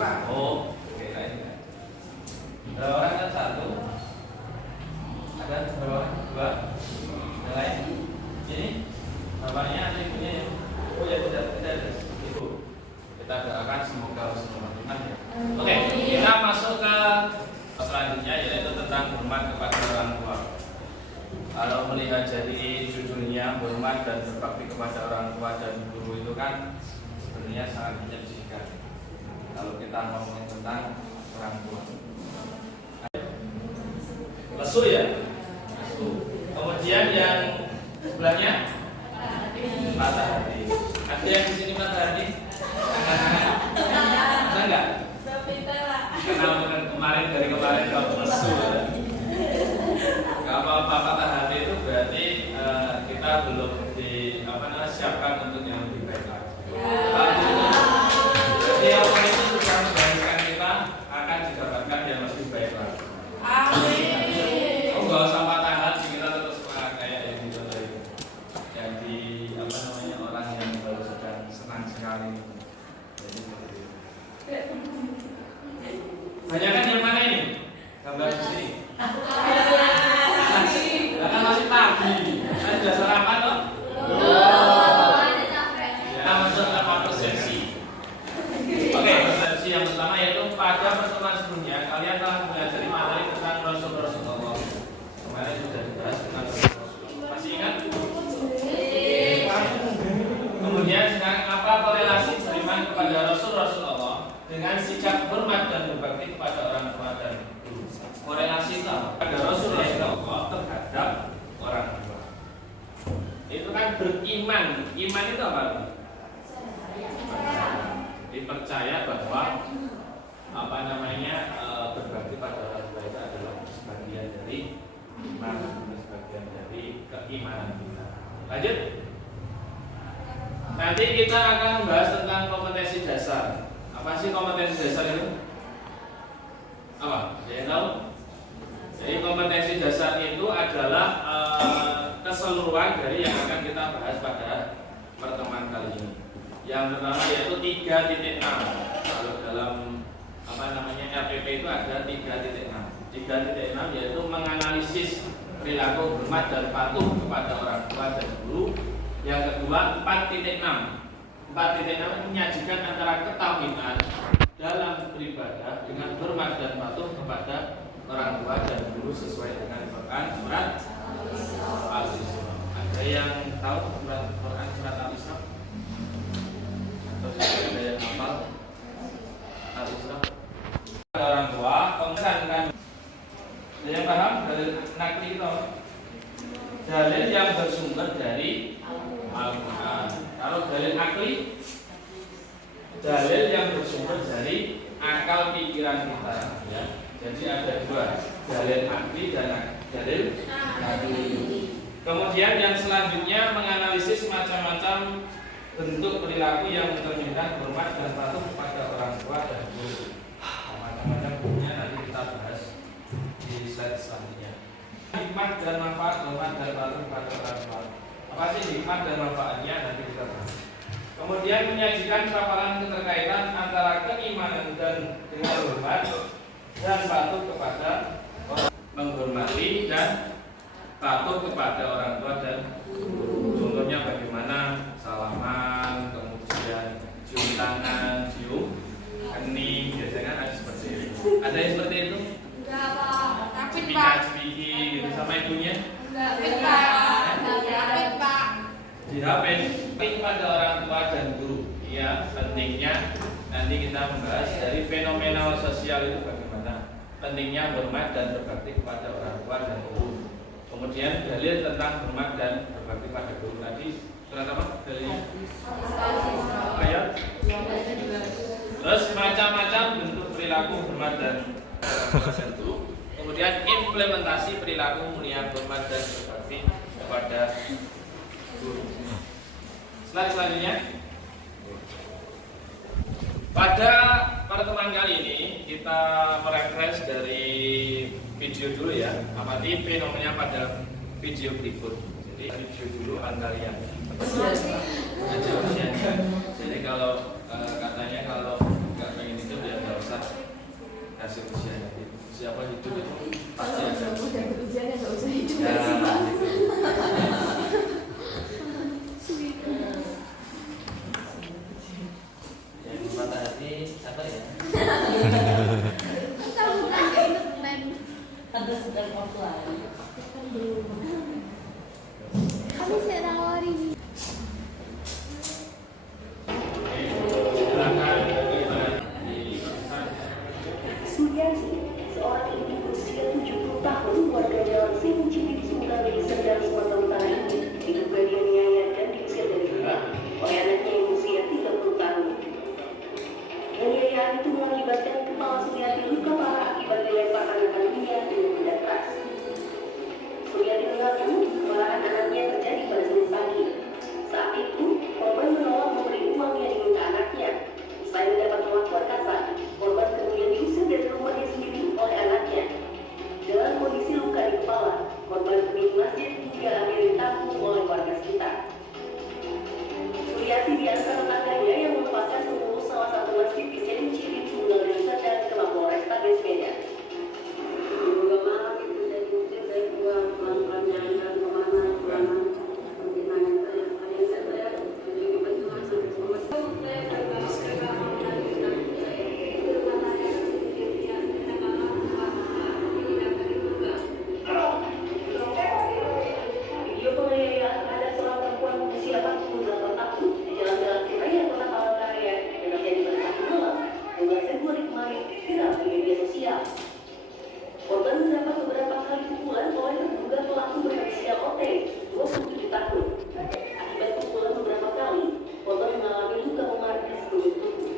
Oh, oke, lain. Berapa orang kan satu? Ada berapa orang? Dua? Yang lain? Ini? Bapaknya atau ibunya ya? Oh ya tidak ada. Ibu. Kita doakan semoga semua iman ya. Oke, kita masuk ke selanjutnya yaitu tentang hormat kepada orang tua. Kalau melihat dari judulnya hormat dan berbakti kepada orang tua dan guru itu kan sebenarnya sangat menyaksikan. Kalau kita ngomongin tentang orang tua, lesu ya, lesu. Kemudian yang sebelahnya mata hati. Ada yang di sini mata hati? Ada nggak? Kenal kemarin dari kemarin kalau lesu. Kalau patah hati itu berarti kita belum siapkan untuk yang lebih baik lagi. Jadi Allah itu sudah menjanjikan kita akan didapatkan yang lebih baik lagi. Amin. Oh, nggak usah patah hati, kita terus semangat kayak yang itu tadi. Jadi orang yang baru sedang senang sekali. Jadi banyak kan yang mana ini? Gambar di sini. Kan masih pagi. Saya sudah sarapan loh. Kita masuk ke persepsi. Oke, persepsi yang pertama yaitu pada pertemuan sebelumnya kalian telah belajar materi tentang Rasulullah. Kemarin sudah dibahas tentang Rasulullah. Masih ingat? Kemudian sekarang apa korelasi beriman kepada Rasulullah dengan sikap hormat dan berbakti kepada orang tua dan guru? Korelasi itu pada Rasulullah terhadap orang tua. Itu kan beriman. Iman itu apa? Dipercaya bahwa berbakti pada orang tua itu adalah sebagian dari iman, sebagian dari keimanan kita. Lanjut. Nanti kita akan membahas tentang kompetensi dasar. Apa sih kompetensi dasar itu? Apa? Saya tahu. Jadi kompetensi dasar itu adalah keseluruhan dari yang akan kita bahas pada pertemuan kali ini. Yang pertama yaitu 3.6. Kalau dalam RPP itu ada 3.6. 3.6 yaitu menganalisis perilaku hormat dan patuh kepada orang tua dan guru. Yang kedua 4.6. 4.6 menyajikan antara ketauhidan dalam beribadah dengan hormat dan patuh kepada orang tua dan guru sesuai dengan Quran surat Al-Isra. Ada yang tahu Quran surat Al-Isra? Atau ada yang hafal Al-Isra? Orang tua, kemudian kan ada yang paham dari nakli itu? Dalil yang bersumber dari Al-Quran. Kalau dalil akli, dalil yang bersumber dari akal pikiran kita, ya. Jadi ada dua, dalil akli dan dalil akli. Kemudian yang selanjutnya menganalisis macam-macam bentuk perilaku yang mencerminkan hormat dan patuh kepada orang tua dan guru. Macam-macam bentuknya nanti kita bahas di slide selanjutnya. Hikmah dan manfaat hormat dan patuh kepada orang tua. Apa sih hikmah dan manfaatnya nanti kita bahas. Kemudian menyajikan paparan keterkaitan antara keimanan dan dengan hormat dan patuh kepada orang, menghormati dan patuh kepada orang tua dan guru. Contohnya bagaimana salaman, kemudian cium tangan, cium kening, biasanya kan ada seperti itu. Ada yang seperti itu? Enggak, Pak. Cipika-cipiki gitu sama ibunya? Enggak, Pak. Dihapin kepada orang tua dan guru. Ya, pentingnya nanti kita membahas dari fenomenal sosial itu bagaimana pentingnya hormat dan berbakti kepada orang tua dan guru. Kemudian dalil tentang hormat dan berbakti pada guru tadi surat apa? Dalilnya? Ayat. Terus macam-macam bentuk perilaku hormat dan berbakti. Kemudian implementasi perilaku mulia hormat dan berbakti kepada guru. Slide selanjutnya. Pada pertemuan kali ini kita merefresh dari video dulu ya. Amati fenomena pada video berikut. Jadi video dulu kalian. Jadi kalau katanya kalau nggak pengen itu ya nggak nasib usia siapa hidup itu pasti kalau ada. udah berujian ya nggak usah hidup Ya, sih Pak. gitu. Yang patah hati apa ya? Kamu kan keinget men. Ada sedang offline. Kami sedang lari. Suyati, seorang ibu berusia 70 tahun, warga Jalan Sing Cipinang Sulawesi Selatan, Sumatera Utara ini diduga dianiaya dan diusir dari rumah oleh anaknya yang berusia 30 tahun. Penganiayaan itu mengakibatkan kepala Suyati luka parah akibat dilemparan anak minyak dengan benda keras. Suyati mengaku kemarahan anaknya terjadi pada Senin pagi. Saat itu, korban menolak memberi uang yang diminta anaknya. Selain mendapat perlakuan kasar, korban kemudian diusir dari rumahnya sendiri oleh anaknya. Dalam kondisi luka di kepala, korban pergi ke masjid hingga akhirnya ditampung oleh warga sekitar. Suyati di antara tetangganya yang merupakan pengurus salah satu masjid di Cilincing, Sulawesi Selatan ke Polrestabes Medan. Juga malam itu saya diusir dari rumah, pelan-pelan nyanyian kemana. Video penganiayaan terhadap seorang perempuan berusia 48 tahun di Jalan Siraya, Kota Palangkaraya yang terjadi pada Sabtu malam 12 Februari kemarin viral di media sosial. Korban mendapat beberapa kali pukulan oleh terduga pelaku berinisial OT, 27 tahun. Akibat pukulan beberapa kali, korban mengalami luka memar di seluruh tubuh.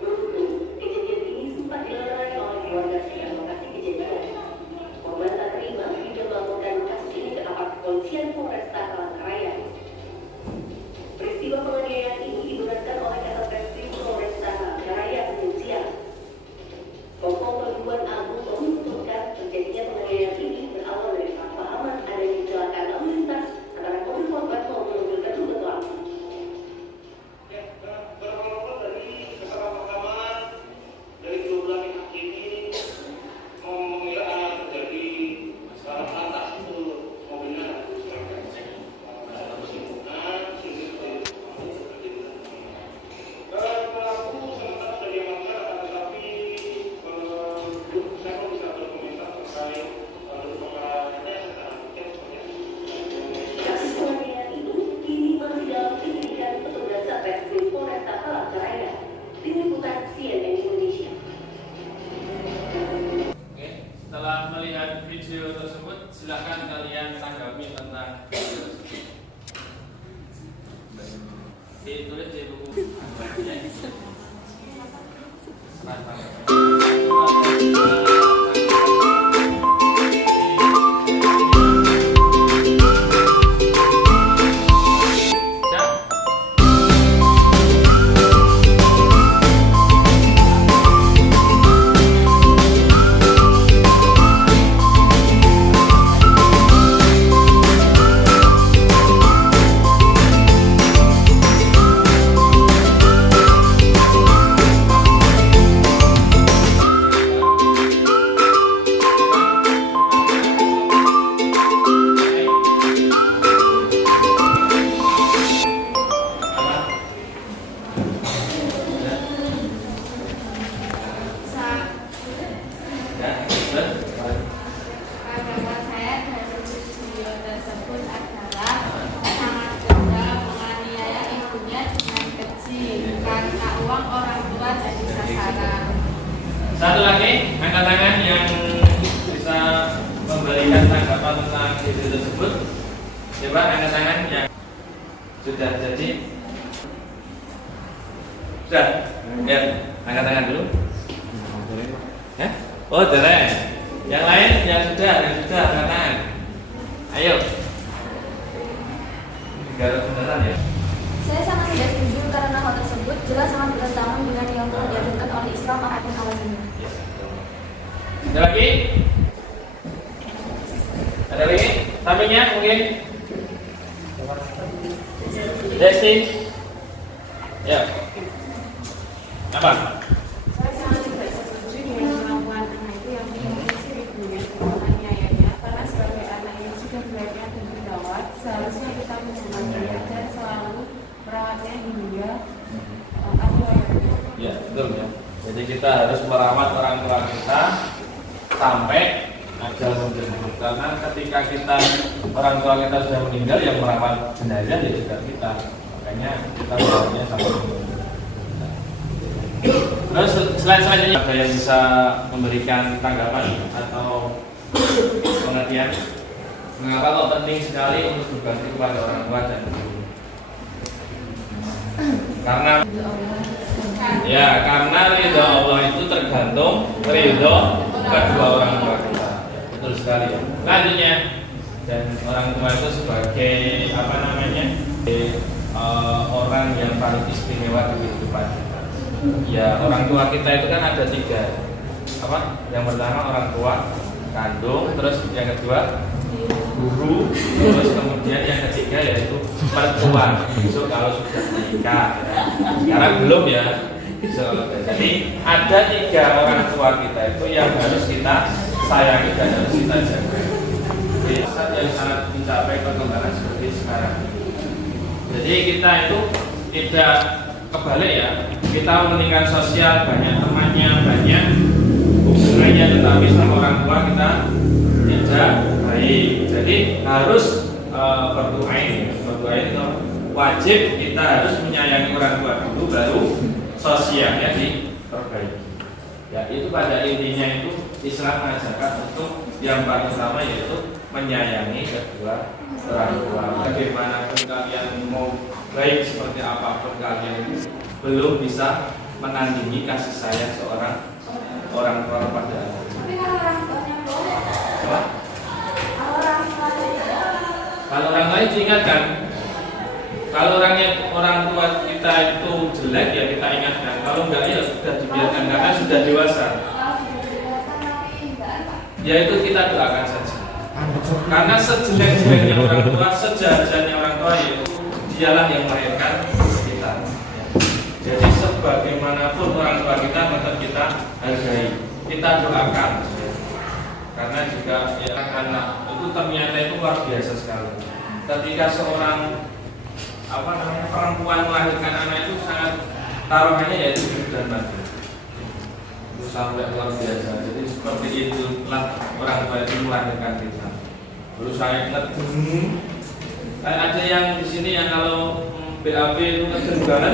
Beruntung, kejadian ini sempat dilerai oleh keluarga sekitar lokasi kejadian. Korban tak terima hingga melaporkan kasus ini ke aparat kepolisian Polresta Palangkaraya. Peristiwa penganiayaan ini dibenarkan oleh Kasat Reskrim Polresta Palangkaraya Senin siang. Kompol Perempuan Agung menuturkan terjadinya penganiayaan ini berawal dari kesalahpahaman adanya kecelakaan lalu lintas antara mobil korban maupun mobil terduga pelaku. Berawal dari kesalahpahaman dari kedua belah pihak ini mengira terjadi salah lantas itu mobilnya pelaku sementara sudah diamankan, akan tetapi saya belum bisa berkomentar terkait perkaraannya sekarang seperti apa. Kasus penganiayaan itu kini masih dalam penyelidikan petugas Satreskrim Polresta Palangkaraya. Tim Liputan CNN Indonesia. Oke, setelah melihat video tersebut, silakan kalian tanggapi tentang video tersebut. Ditulis di buku. Siap? Pandangan saya dari video tersebut adalah sangat kejam menganiaya ibunya dengan keji karena uang orang tua jadi sasaran. Satu lagi, angkat tangan yang bisa memberikan tanggapan tentang video tersebut. Coba angkat tangan yang sudah jadi. Sudah? Ya, angkat tangan dulu. Ya? Oh, dereng. Yang lain yang sudah angkat tangan. Ayo. Garap beneran ya. Saya sangat tidak setuju karena hal tersebut jelas sangat bertentangan dengan yang telah diajarkan oleh Islam maupun awalnya. Ada lagi? Ada lagi? Sampingnya mungkin? Desi? Ya. Apa? Saya sangat tidak setuju dengan Jadi kita harus merawat orang tua kita sampai ajal menjemput. Karena ketika orang tua kita sudah meninggal, yang merawat jenazah ya juga kita. Makanya kita merawatnya sampai meninggal. Terus selanjutnya ada yang bisa memberikan tanggapan atau pengertian mengapa kok penting sekali untuk berbakti kepada orang tua dan guru? Karena ridho Allah itu tergantung ridho kedua orang tua kita. Betul sekali ya. Selanjutnya, dan orang tua itu sebagai orang yang paling istimewa di kehidupan kita. Ya, orang tua kita itu kan ada 3. Yang pertama orang tua kandung, terus yang kedua guru, terus kemudian yang ketiga yaitu mertua. So kalau sudah menikah, sekarang belum ya. Jadi ada 3 orang tua kita itu yang harus kita sayangi dan harus kita jaga. Saat yang sangat mencapai perkembangan seperti sekarang. Jadi kita itu tidak kebalik ya. Kita meningkat sosial, banyak temannya, banyak hubungannya, tetapi sama orang tua kita tidak baik. Jadi harus berdoain itu wajib, kita harus menyayangi orang tua dulu, baru sosialnya diperbaiki. Ya itu pada intinya itu Islam mengajarkan untuk yang paling utama yaitu menyayangi kedua orang tua. Bagaimanapun kalian mau baik seperti apapun kalian belum bisa menandingi kasih sayang seorang orang tua pada anak. Tapi kalau orang tuanya boleh. Kalau orang lain diingatkan. Kalau orang tua kita itu jelek ya kita ingatkan. Kalau enggak ya sudah dibiarkan karena sudah dewasa. Ya itu kita doakan saja. Karena sejelek-jeleknya orang tua, sejahat-jahatnya orang tua yaitu dialah yang melahirkan kita. Jadi sebagaimanapun orang tua kita tetap kita hargai, kita doakan. Karena juga ya, anak itu ternyata itu luar biasa sekali. Ketika seorang perempuan melahirkan anak itu sangat taruhannya yaitu hidup dan mati. Itu sampai luar biasa. Jadi seperti itulah orang tua itu melahirkan kita. Terus saya ingat ada yang di sini yang kalau BAB itu ngeden banget,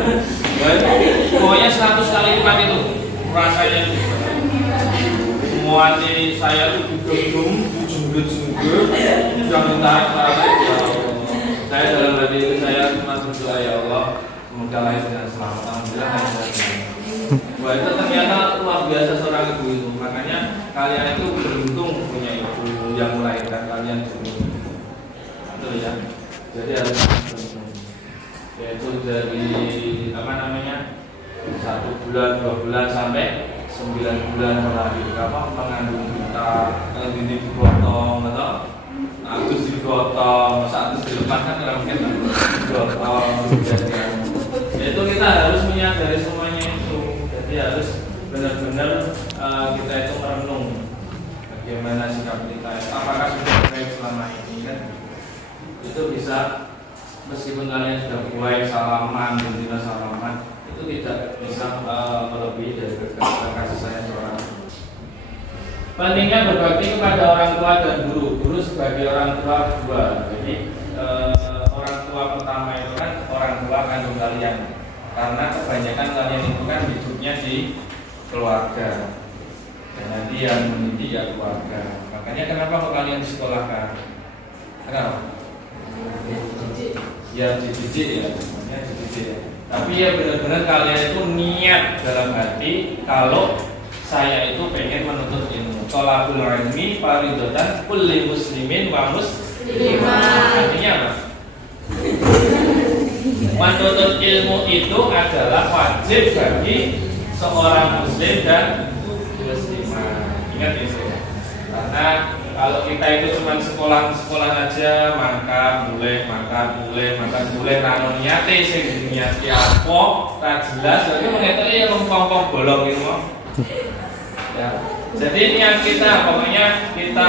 pokoknya 100 kali lipat itu rasanya itu. Semuanya saya itu digedung, dijunggut-junggut, sudah ditarik-tarik. Saya dalam hati itu saya cuma berdoa ya Allah, semoga lahir dengan selamat. Alhamdulillah lahir dengan selamat. Wah itu ternyata luar biasa seorang ibu itu. Makanya kalian itu beruntung punya ibu yang melahirkan kalian dulu. Betul ya. Jadi harus beruntung. Yaitu dari 1 bulan, 2 bulan sampai 9 bulan melahirkan mengandung kita, ini digotong atau Agus digotong, masa Agus dilepas kan orang mungkin digotong. Itu kita harus menyadari semuanya itu. Jadi harus benar-benar kita itu merenung bagaimana sikap kita, apakah sudah baik selama ini kan. Itu bisa meskipun kalian sudah mulai salaman dan tidak salaman, itu tidak bisa melebihi dari kasih sayang seorang. Pentingnya berbakti kepada orang tua dan guru. Guru sebagai orang tua 2. Jadi orang tua pertama itu kan orang tua kandung kalian. Karena kebanyakan kalian itu kan hidupnya di keluarga. Dan nanti yang mendidik ya keluarga. Makanya kenapa kok kalian disekolahkan? Kenapa? Ya dididik ya, namanya dididik ya. Tapi ya benar-benar kalian itu niat dalam hati kalau saya itu pengen menuntut ilmu. Thalabul ilmi fardhatun kulli muslimin wa muslimah. Artinya apa? Menuntut ilmu itu adalah wajib bagi seorang muslim dan muslimah. Ingat ya saya. Karena kalau kita itu cuma sekolah aja, makan mulai rano niate sing niati apa, tak jelas, jadi mengetahui yang ngomong bolong gitu. Ya. Jadi niat kita pokoknya kita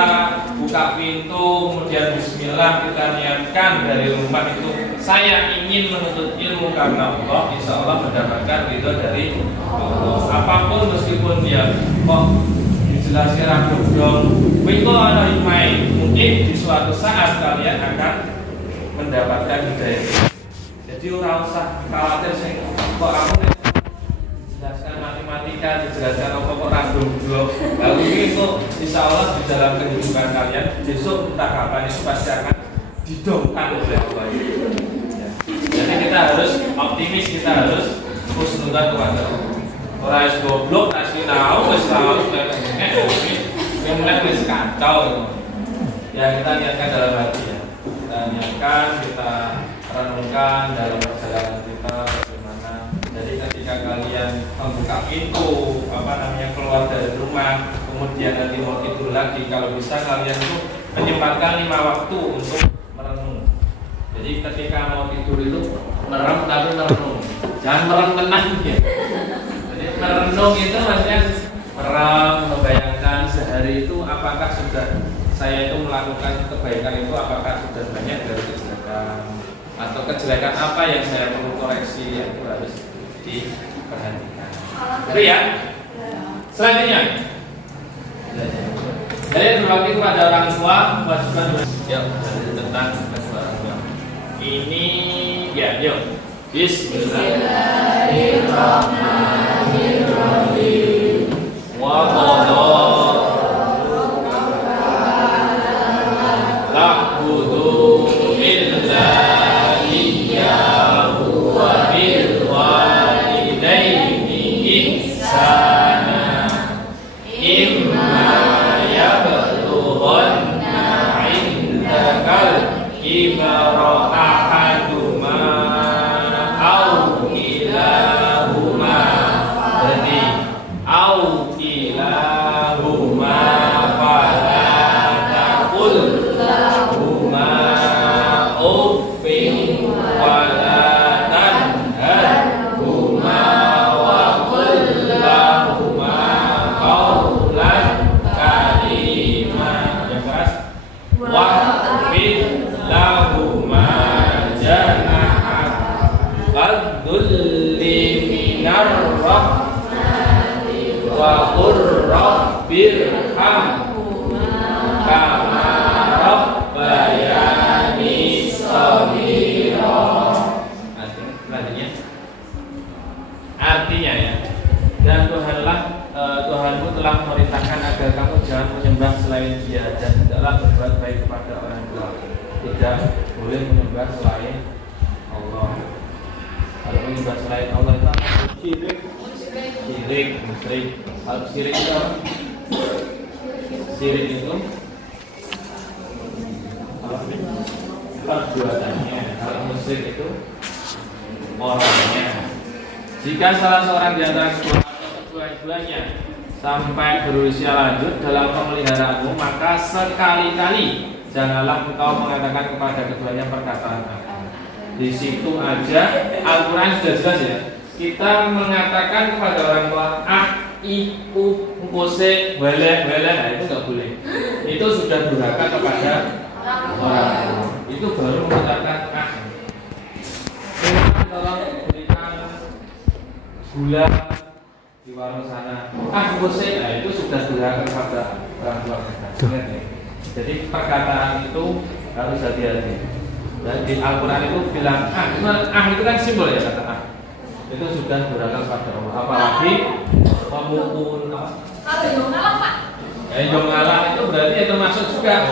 buka pintu kemudian bismillah kita niatkan dari rumah itu saya ingin menuntut ilmu karena Allah, insya Allah mendapatkan ridho dari Allah. Apapun meskipun dia kok dijelaskan ragam-ragam, itu ada hikmah. Mungkin di suatu saat kalian akan mendapatkan hidayah. Jadi orang usah khawatir sih, kok aku dijelaskan matematika, dijelaskan apa kok ragam-ragam. Lalu itu insya Allah di dalam kehidupan kalian besok entah kapan itu pasti akan didongkan oleh Allah. Jadi kita harus optimis, kita harus husnudzan kepada Allah. Orang yang goblok, nasi tahu, wes tahu, yang mulai wes kacau. Ya kita niatkan dalam hati ya. Kita niatkan, kita renungkan dalam perjalanan kita bagaimana. Jadi ketika kalian membuka pintu, keluar dari rumah, kemudian nanti mau tidur lagi, kalau bisa kalian itu menyempatkan 5 waktu untuk merenung. Jadi ketika mau tidur itu merem tapi merenung, jangan merem tenang ya. Jadi merenung itu maksudnya merem, membayangkan sehari itu apakah sudah saya itu melakukan kebaikan itu apakah sudah banyak dari kejelekan atau kejelekan apa yang saya perlu koreksi yang itu harus diperhatikan. Itu ya. Selanjutnya, jadi berbakti kepada orang tua kewajiban ya tentang kedua orang tua. Ini ya, yuk. Bismillahirrahmanirrahim. Wa qadha ta'budu illa iyyahu wa bil walidayni ihsana imma yablughanna 'indakal kibara ahaduma au kilahuma berarti au kilahuma fala taqul lahuma uffin wala tanharhuma wa qul lahuma qawlan karima. Yang keras waqfid lahuma janaha qadzulli minar rahmati wa qur rabbirhamhuma kama rabbayani shaghira. Artinya ya, dan Tuhanmu telah memerintahkan agar kamu jangan menyembah selain Dia dan tidaklah berbuat baik kepada orang tua. Tidak boleh menyembah selain Allah. Kalau menyembah selain Allah itu syirik, musyrik. Kalau syirik itu apa? Syirik itu perbuatannya. Kalau musyrik itu orangnya. Jika salah seorang di antara kedua-duanya sampai berusia lanjut dalam pemeliharaanmu, maka sekali-kali janganlah engkau mengatakan kepada keduanya perkataan aku. Di situ aja Al-Quran sudah jelas ya. Kita mengatakan kepada orang tua iku, ngkose, wele, nah itu nggak boleh. Itu sudah durhaka kepada orang tua. Itu baru mengatakan tolong berikan gula di warung sana. Ngkose, nah itu sudah durhaka kepada orang tua kita. Jadi perkataan itu harus hati-hati. Dan di Al-Quran itu bilang itu kan simbol ya kata itu sudah durhaka pada Allah. Apalagi memukul Kalau yang ngalah Pak? Yang ngalah itu berarti itu masuk juga.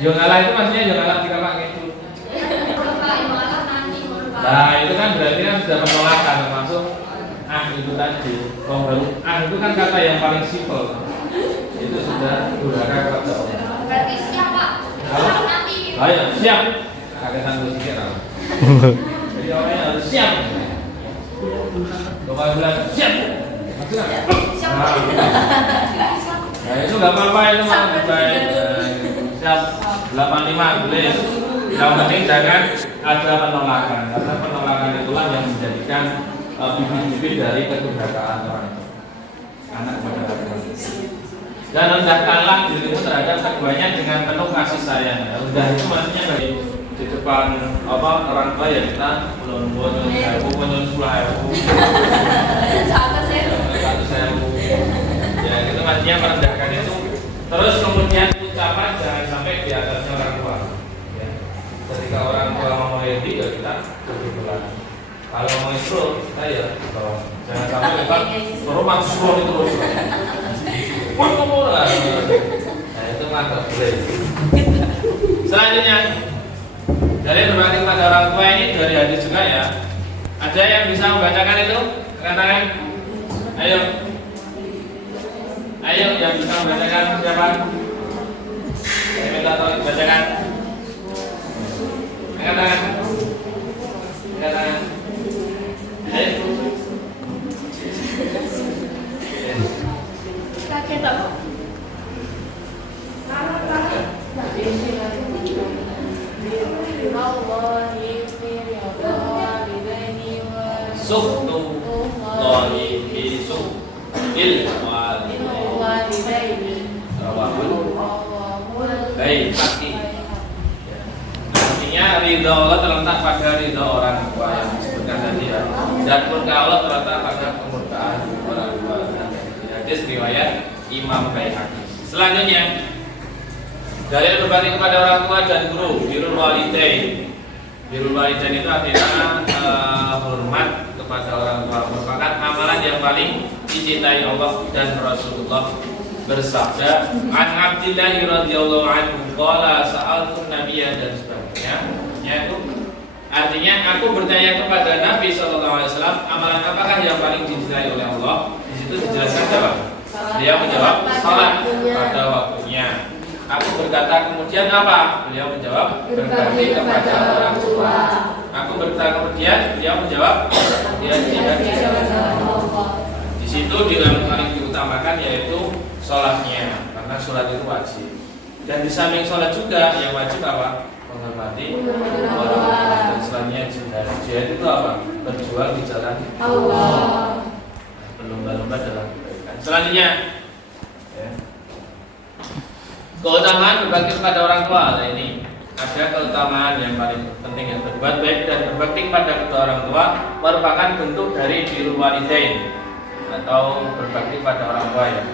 Yang ngalah itu maksudnya yang ngalah tidak pakai itu. Kalau yang ngalah nanti Nah itu kan berarti kan sudah penolakan termasuk itu tadi. Kalau baru itu kan kata yang paling simpel. Itu sudah durhaka kepada Allah. Berarti siap Pak? Nanti. Ayo siap. Kakek tangguh sikit lah. Jadi orangnya harus siap. Bapak bilang siap. Nah itu nggak apa-apa itu mah baik. Siap 85 boleh. Yang penting jangan ada penolakan karena penolakan itulah yang menjadikan bibit-bibit dari kedurhakaan orang itu. Anak pada dan rendahkanlah dirimu terhadap keduanya dengan penuh kasih sayang. Rendah itu maksudnya bagi di depan orang tua ya kita belum nyun 10.000 Satu saya. artinya merendahkan itu. Terus kemudian ucapan jangan sampai di atasnya orang tua. Ya. Ketika orang tua ngomong happy ya kita begitulah. Kalau ngomong slow kita ya bawah. Jangan sampai kita rumah slow itu terus. Ngomong lah. Nah itu mantap boleh. Selanjutnya dari berbakti kepada orang tua ini dari hadis juga ya. Ada yang bisa membacakan itu? Katakan. Ayo. Ayo yang bisa membacakan siapa? Saya minta tolong bacakan. Katakan. Katakan. Ayo. Kakek tak mau. Suktu Allahi fi sukil walidaini rawahul Baihaqi. Artinya ridha Allah terletak pada ridha orang tua yang disebutkan tadi ya. Dan murka Allah terletak pada kemurkaan orang tua. Hadis riwayat Imam Baihaqi. Selanjutnya dalil berbakti kepada orang tua dan guru, birrul walidain. Birrul walidain itu artinya hormat kepada orang tua, merupakan amalan yang paling dicintai Allah dan Rasulullah bersabda, an Abdillah radhiyallahu anhu qala sa'altu nabiyya dan sebagainya. Yaitu artinya aku bertanya kepada Nabi sallallahu alaihi wasallam, amalan apakah yang paling dicintai oleh Allah? Di situ dijelaskan apa? Dia menjawab salat pada waktunya. Aku berkata kemudian apa? Beliau menjawab berbakti kepada orang tua. Aku berkata kemudian dia menjawab dia tidak dijalankan. Di situ yang paling diutamakan yaitu sholatnya, karena sholat itu wajib. Dan di samping sholat juga yang wajib apa? Menghormati orang tua. Dan selanjutnya jihad. Jihad itu apa? Berjuang di jalan Allah. Berlomba-lomba dalam kebaikan. Selanjutnya keutamaan berbakti kepada orang tua. Nah ini ada keutamaan yang paling penting yang berbuat baik dan berbakti kepada kedua orang tua merupakan bentuk dari birrul walidain atau berbakti kepada orang tua ya.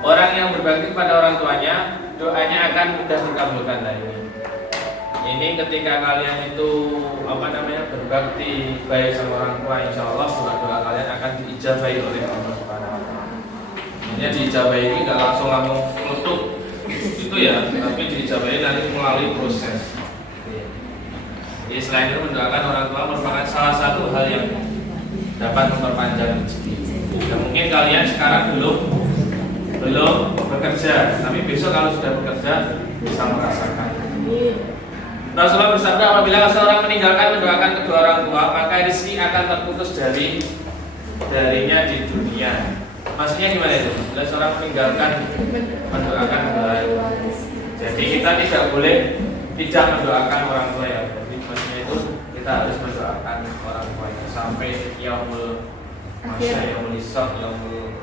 Orang yang berbakti kepada orang tuanya doanya akan mudah dikabulkan. Nah ini ketika kalian itu berbakti baik sama orang tua, insya Allah doa kalian akan diijabahi oleh Allah Subhanahu Wa Taala. Ini diijabahi ini nggak langsung menutup itu ya, tapi diijabahi nanti melalui proses. Jadi selain itu mendoakan orang tua merupakan salah satu hal yang dapat memperpanjang rezeki. Dan mungkin kalian sekarang belum bekerja, tapi besok kalau sudah bekerja bisa merasakan. Rasulullah bersabda, apabila seorang meninggalkan mendoakan kedua orang tua, maka rezeki akan terputus darinya di dunia. Maksudnya gimana itu? Bila seorang meninggalkan mendoakan kedua orang tua, jadi kita tidak boleh tidak mendoakan orang tua ya. Jadi maksudnya itu kita harus mendoakan orang tua sampai yaumul masyar, yaumul hisab, yaumul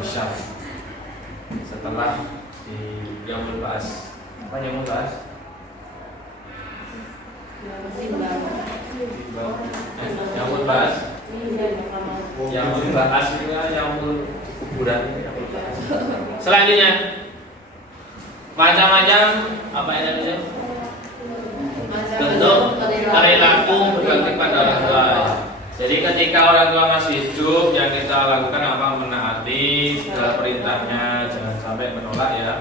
masyar. Setelah di yaumul ba'as. Apa yaumul ba'as? Yaumul ba'as. Yaumul ba'as itu kan yaumul kuburan. Selanjutnya macam-macam apa yang ada bentuk perilaku berbakti pada orang tua. Jadi ketika orang tua masih hidup, yang kita lakukan apa? Menaati segala perintahnya, jangan sampai menolak ya.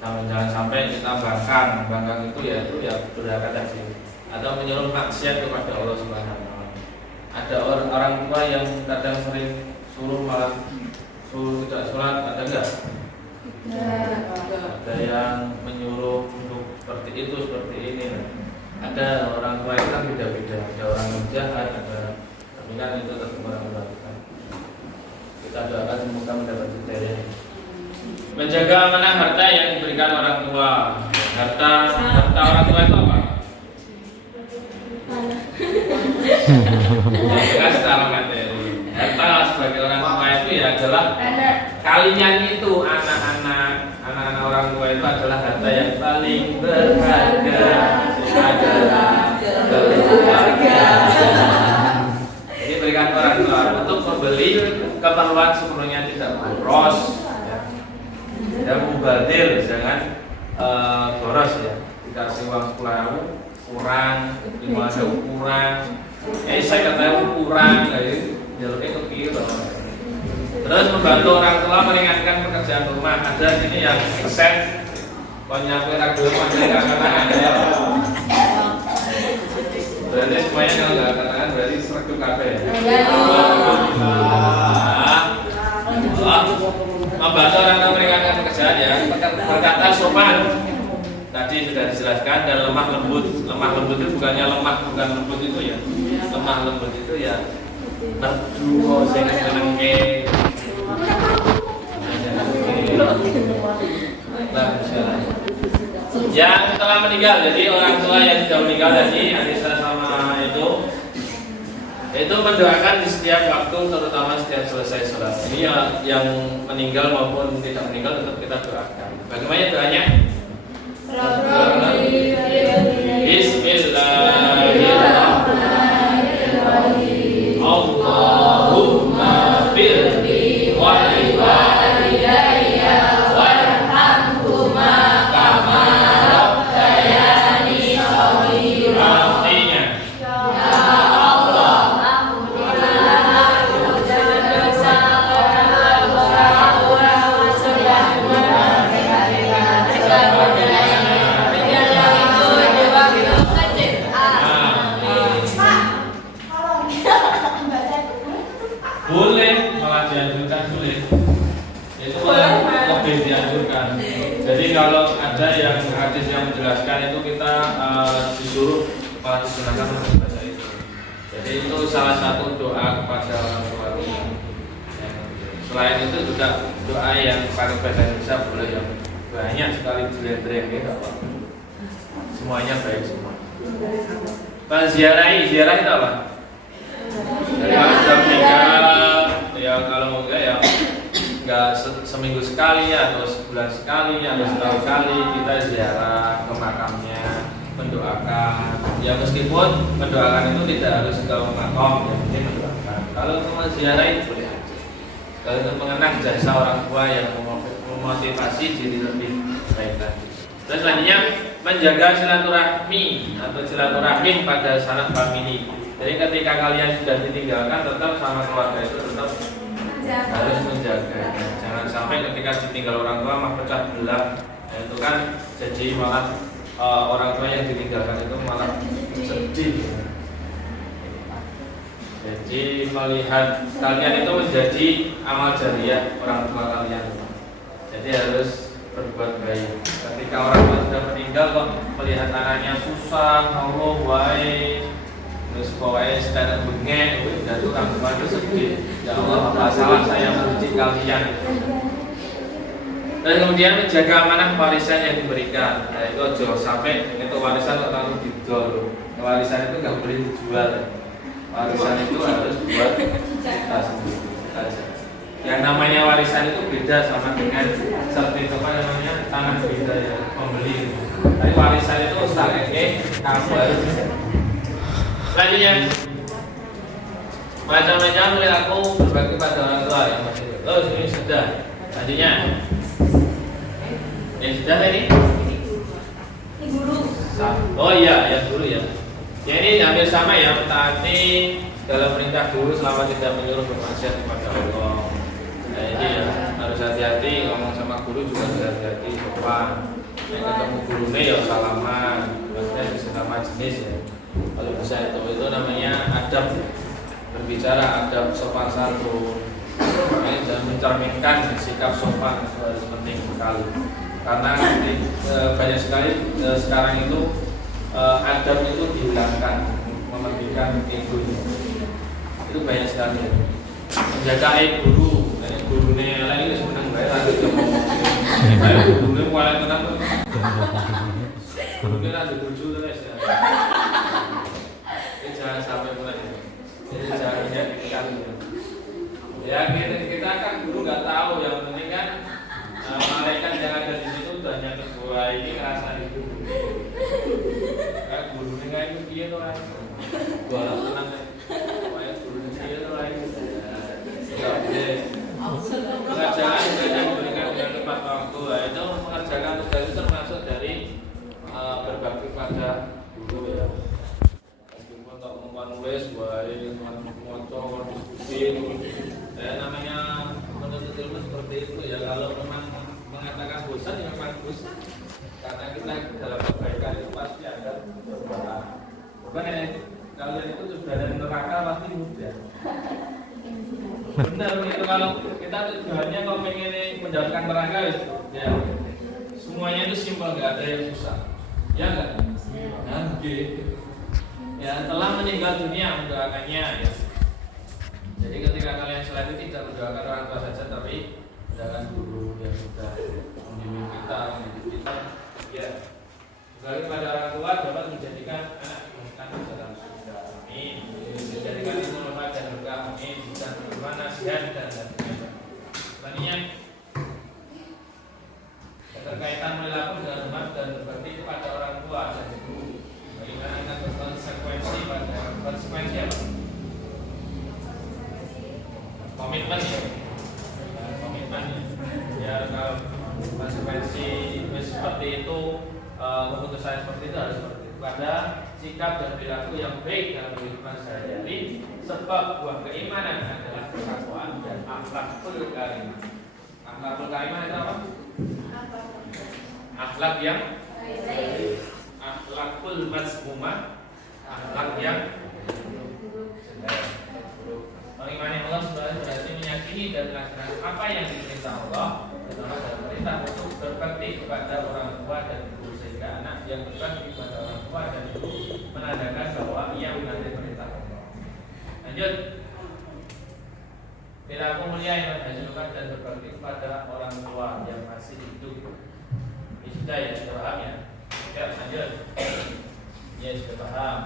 Jangan sampai kita bangkang itu ya durhaka tadi, atau menyuruh maksiat kepada Allah Subhanahu Wa Taala. Ada orang tua yang kadang sering suruh tidak sholat, ada enggak? Ada yang menyuruh untuk seperti itu, seperti ini. Ada orang tua itu kan beda-beda. Ada orang yang jahat, tapi kan itu tetap orang melakukan. Kita doakan semoga mendapat hidayah. Menjaga amanah harta yang diberikan orang tua. Harta orang tua itu apa? Ya, secara materi. Harta sebagai orang tua itu ya adalah kalinya itu anak-anak orang tua itu adalah harta yang paling berharga. Adalah keluarga. Ini berikan orang tua untuk membeli keperluan sepenuhnya, tidak boros ya. Dan mubadir, jangan boros ya. Dikasih uang 10.000 kurang, 5.000 kurang, saya kata kurang, jalurnya ke kiri. Terus membantu orang tua meringankan pekerjaan rumah. Ada ini yang persen penyapu ragu masih katakan ya. Berarti semuanya kalau nggak katakan berarti seragam kafe. Membantu orang tua meringankan pekerjaan ya. Berkata sopan. Tadi sudah dijelaskan, dan lemah lembut. Lemah lembut itu bukannya lemah, bukan lembut itu ya. Lemah lembut itu ya berdua sing senengke. Yang telah meninggal, jadi orang tua yang sudah meninggal tadi, Anissa sama itu mendoakan di setiap waktu, terutama setiap selesai sholat. Ini yang meninggal maupun tidak meninggal tetap kita doakan. Bagaimana doanya? Bismillahirrahmanirrahim. Allahumma firli walidayya warhamhuma kama rabbayani shaghira. Artinya, ya Allah, ampunilah dosa orang tua sudah boleh, malah dianjurkan boleh. Itu lebih dianjurkan. Jadi kalau ada yang hadis yang menjelaskan itu kita disuruh malah digunakan untuk bahasa itu. Jadi itu salah satu doa kepada orang tua kita. Selain itu juga doa yang pakai bahasa Indonesia boleh, yang banyak sekali jelek-jelek gitu. Semuanya baik semua. Ziarah itu apa? Dari kalau sudah meninggal, ya kalau enggak ya enggak seminggu sekali atau sebulan sekali atau setahun sekali kita ziarah ke makamnya, mendoakan. Ya meskipun mendoakan itu tidak harus ke makam, yang penting mendoakan. Kalau cuma ziarah itu boleh aja. Kalau untuk mengenang jasa orang tua yang memotivasi diri lebih baik lagi. Terus selanjutnya menjaga silaturahmi atau silaturahim pada sanak famili. Jadi ketika kalian sudah ditinggalkan, tetap sama keluarga itu tetap harus menjaga. Jangan sampai ketika ditinggal orang tua mah pecah belah. Nah, itu kan jadi malah orang tua yang ditinggalkan itu malah sedih. Jadi melihat kalian itu menjadi amal jariah orang tua kalian. Jadi harus berbuat baik. Ketika orang tua sudah meninggal kok melihat anaknya susah, Allah baik. Terus pokoknya sekarang bengek, dan orang tua itu sedih. Ya Allah, apa salah saya mencuci kalian? Dan kemudian menjaga amanah warisan yang diberikan. Nah, itu jangan sampai itu warisan terlalu didol. Warisan itu nggak boleh dijual. Warisan itu harus buat kita sendiri. Yang namanya warisan itu beda sama dengan seperti apa namanya tanah beda ya pembeli. Tapi warisan itu ustadz kamu harus. Selanjutnya macam-macam perilaku berbagi pada orang tua yang masih. Oh ini sudah. Selanjutnya yang sudah ini guru. Oh iya ya guru ya. Ya ini hampir sama ya, mentaati dalam perintah guru selama tidak menyuruh bermaksiat kepada Allah. Nah ini ya harus hati-hati, ngomong sama guru juga harus hati-hati, sopan. Ketemu gurunya ya salaman, maksudnya sesama jenis ya. Kalau bisa itu namanya adab berbicara, adab sopan santun. Makanya jangan mencerminkan sikap sopan, itu harus penting sekali. Karena banyak sekali sekarang itu adab itu dihilangkan, mematikan egonya. Itu banyak sekali. Menjaga guru, gurunya lain itu senang banget harus ngomong. Saya gurunya paling tenang tuh. Gurunya ada tujuh terus ya. Jangan sampai mulai. Jadi jangan menyakitkan. Ya kita kan guru nggak tahu, yang penting kan malaikat yang ada di situ banyak sebuah ini ngerasa itu. Kayak gurunya nggak itu dia tuh lah. Gua tenang deh. Kayak gurunya dia tuh lah. gitu kalau kita tujuannya kalau pengen mendapatkan neraka ya semuanya itu simpel, nggak ada yang susah, ya nggak? Ya telah meninggal dunia mendoakannya ya. Jadi ketika kalian sholat itu tidak mendoakan orang tua saja, tapi mendoakan guru yang sudah membimbing kita, mendidik kita. Ya, kembali pada orang tua dapat menjadikan anak dimasukkan ke dalam surga. Amin. Menjadikan itu lemah dan berkah. Amin. Dan bagaimana nasihat dan sebagainya. Selanjutnya keterkaitan perilaku dengan hormat dan berbakti kepada orang tua dan guru. Bagaimana akan berkonsekuensi pada konsekuensi apa? Komitmen ya, komitmen ya. Kalau konsekuensi seperti itu, keputusan seperti itu harus seperti itu. Pada sikap dan perilaku yang baik dalam kehidupan sehari-hari, sebab buah keimanan adalah ketakwaan dan akhlakul karimah. Akhlakul karimah itu apa? Akhlak yang akhlakul mazmumah, akhlak yang mengimani Allah sebenarnya berarti meyakini dan melaksanakan apa yang diperintah Allah dan perintah untuk berbakti kepada orang tua dan guru, sehingga anak yang berbakti kepada orang tua dan guru menandakan bahwa ia mengerti perintah Allah. Lanjut, perilaku mulia yang menghasilkan dan berbakti kepada orang tua yang masih hidup. Ini sudah ya, sudah paham ya? Ya, lanjut. Ya, sudah paham.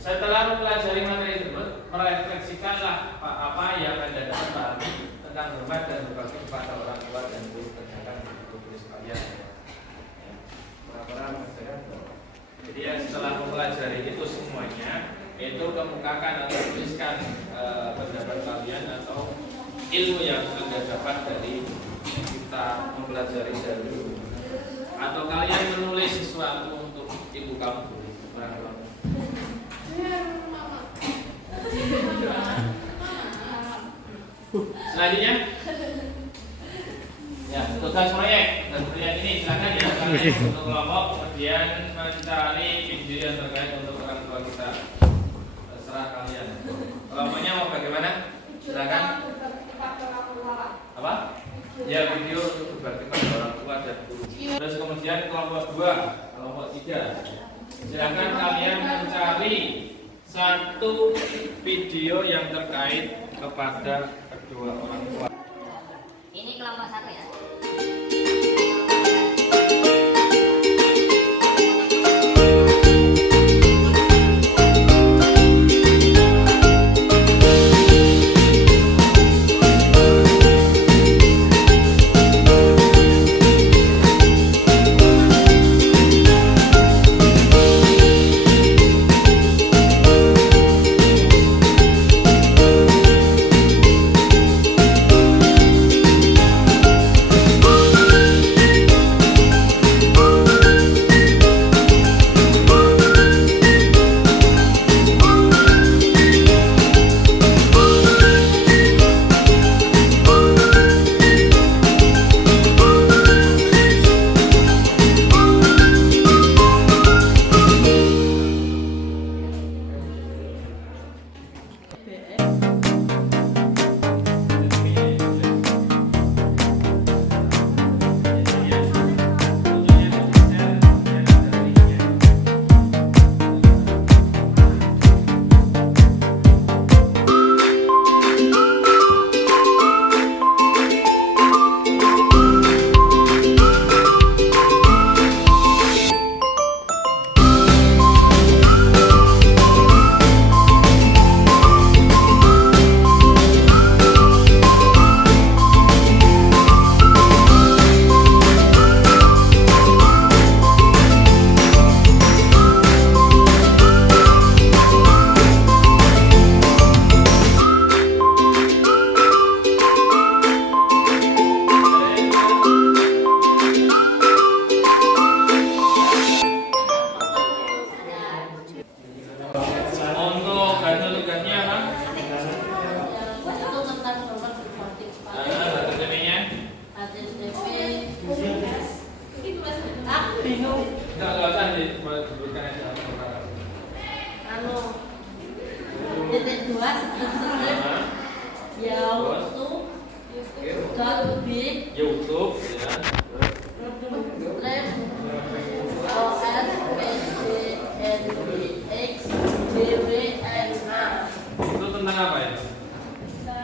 Setelah mempelajari materi tersebut, merefleksikanlah apa yang Anda dapat pahami tentang hormat dan berbakti kepada orang tua dan guru. Kerjakan tulis kalian. Jadi setelah mempelajari itu semuanya, itu kemukakan atau tuliskan pendapat kalian atau ilmu yang Anda dapat dari kita mempelajari dahulu. Atau kalian menulis sesuatu untuk ibu kamu. Selanjutnya, ya tugas proyek. Tugas proyek ini silakan ya untuk kelompok, kemudian mencari video yang terkait untuk orang tua kita. Terserah kalian. Kelompoknya mau bagaimana? Silakan. Apa? Ya video untuk berbakti pada orang tua dan guru. Terus kemudian kelompok 2, kelompok 3. Silakan kalian mencari satu video yang terkait kepada kedua orang tua. Ini kelompok 1 ya.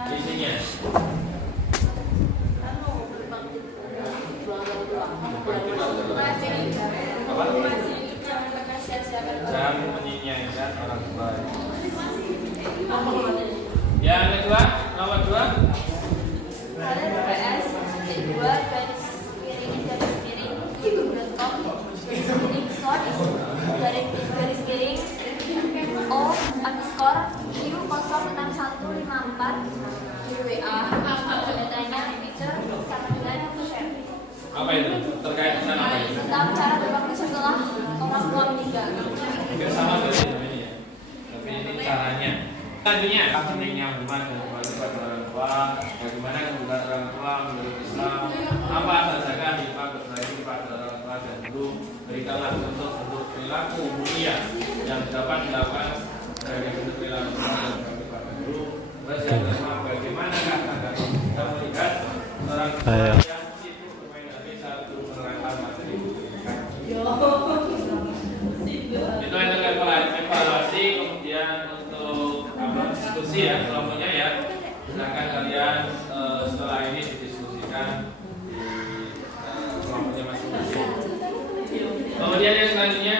Isinya. Jangan menyanyikan orang tua. Yang kedua, nomor 2. Kalian PS 2 garis miring youtube.com garis miring o underscore u06154 di WA. Datanya feature sama dengan share. Apa itu? Terkait dengan apa itu? Tentang cara berbakti setelah orang tua meninggal. Hampir sama berarti namanya ya. Tapi ini caranya. Selanjutnya, pentingnya hubungan dan berbakti pada orang tua. Bagaimana kebutuhan orang tua menurut Islam? Apa saja hikmah berbakti pada orang tua dan guru? Berikanlah bentuk-bentuk perilaku mulia yang dapat dilakukan dari bentuk perilaku dan berbakti pada guru. Terus yang kelima, bagaimanakah agar kita melihat orang tua yang sibuk bermain HP saat guru menerangkan materi pendidikan? Itu untuk evaluasi, kemudian untuk diskusi ya kelompoknya ya. Silakan kalian setelah ini didiskusikan di kelompoknya masing-masing. Kemudian yang selanjutnya.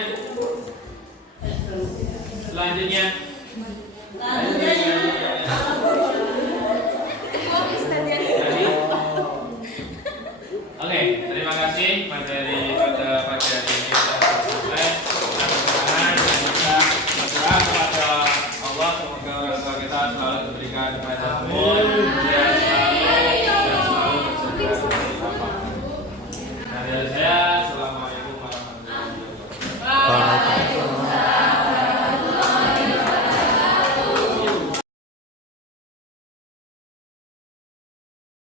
Oke, terima kasih materi pada pagi hari ini sudah selesai. Mudah-mudahan kita berdoa kepada Allah semoga orang tua kita selalu diberikan kepada umur.